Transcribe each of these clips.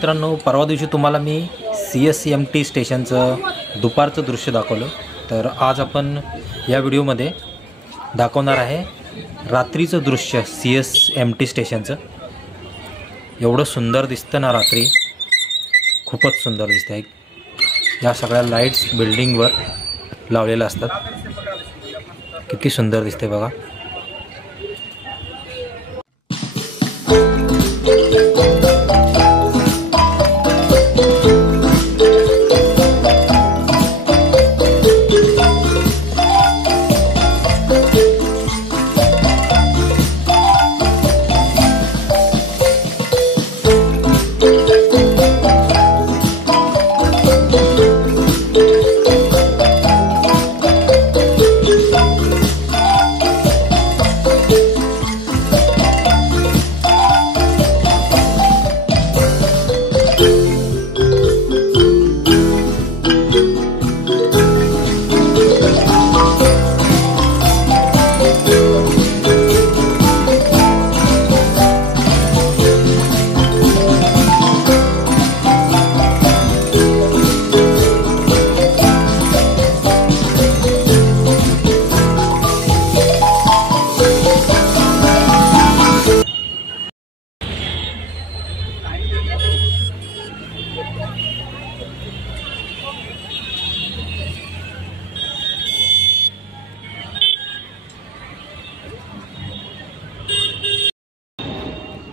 मित्रांनो, परवा दिवशी तुम्हाला मी CSMT स्टेशनचं दुपारचं दृश्य दाखवलं. तर आज आपण या व्हिडिओमध्ये दाखवणार आहे रात्रीचं दृश्य CSMT स्टेशनचं. एवढं सुंदर दिसतं ना रात्री, खूपच सुंदर दिसतं आहे. या सगळ्या लाईट्स बिल्डिंगवर लावलेल्या असतात. किती सुंदर दिसते बघा.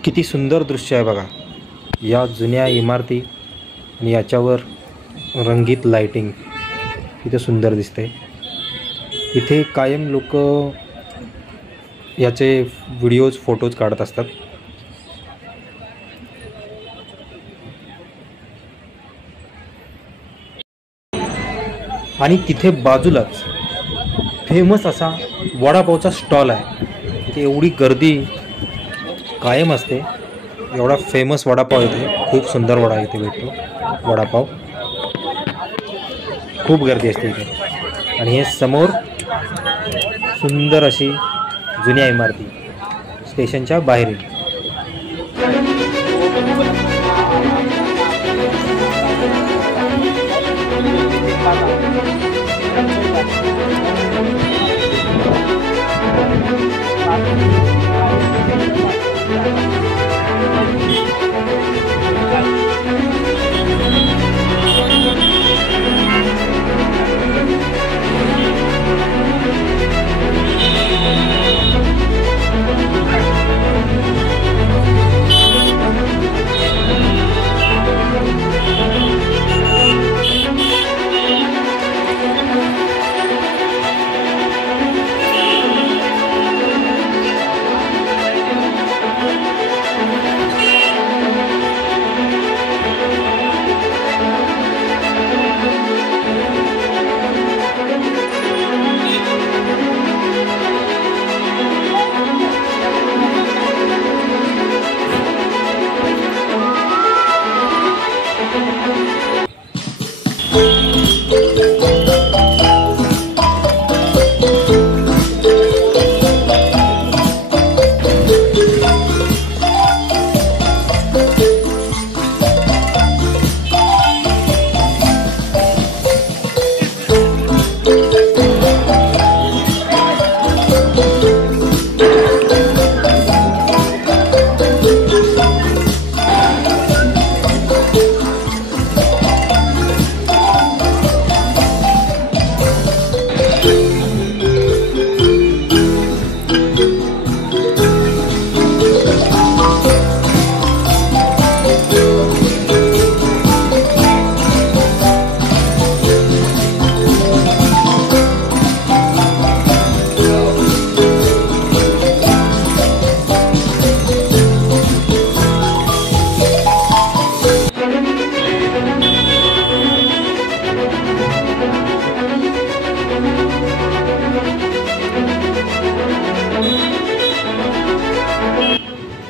किती सुंदर दृश्य आहे बघा. या जुन्या इमारती आणि याच्यावर रंगीत लाइटिंग किती सुंदर दिसते. इथे कायम लोक याचे व्हिडिओज फोटोज काढत असतात. आणि तिथे बाजूलाच फेमस असा वडापावचा स्टॉल आहे. तिथे एवढी गर्दी कायम असते. एवढा फेमस वडापाव इथे, खूप सुंदर वडा इथे भेटतो वडापाव. खूप गर्दी असते इथे. आणि हे समोर सुंदर अशी जुन्या इमारती स्टेशनच्या बाहेर.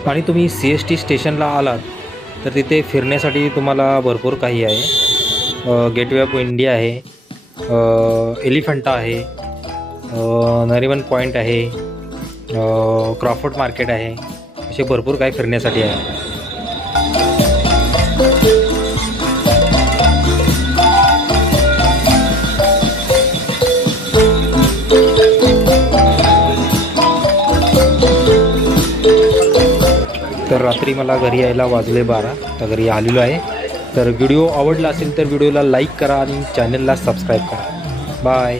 आणि तुम्ही CST स्टेशनला आलात तर तिथे फिरण्यासाठी तुम्हाला भरपूर काही आहे. गेटवे ऑफ इंडिया आहे, एलिफंटा आहे, नरिमन पॉईंट आहे, क्रॉफर्ड मार्केट आहे. असे भरपूर काही फिरण्यासाठी आहे. तर रात्री मला घरी यायला वाजले 12. तर घरी आलेलो आहे. तर व्हिडिओ आवडला असेल तर व्हिडिओला लाईक करा आणि चॅनलला सबस्क्राईब करा. बाय.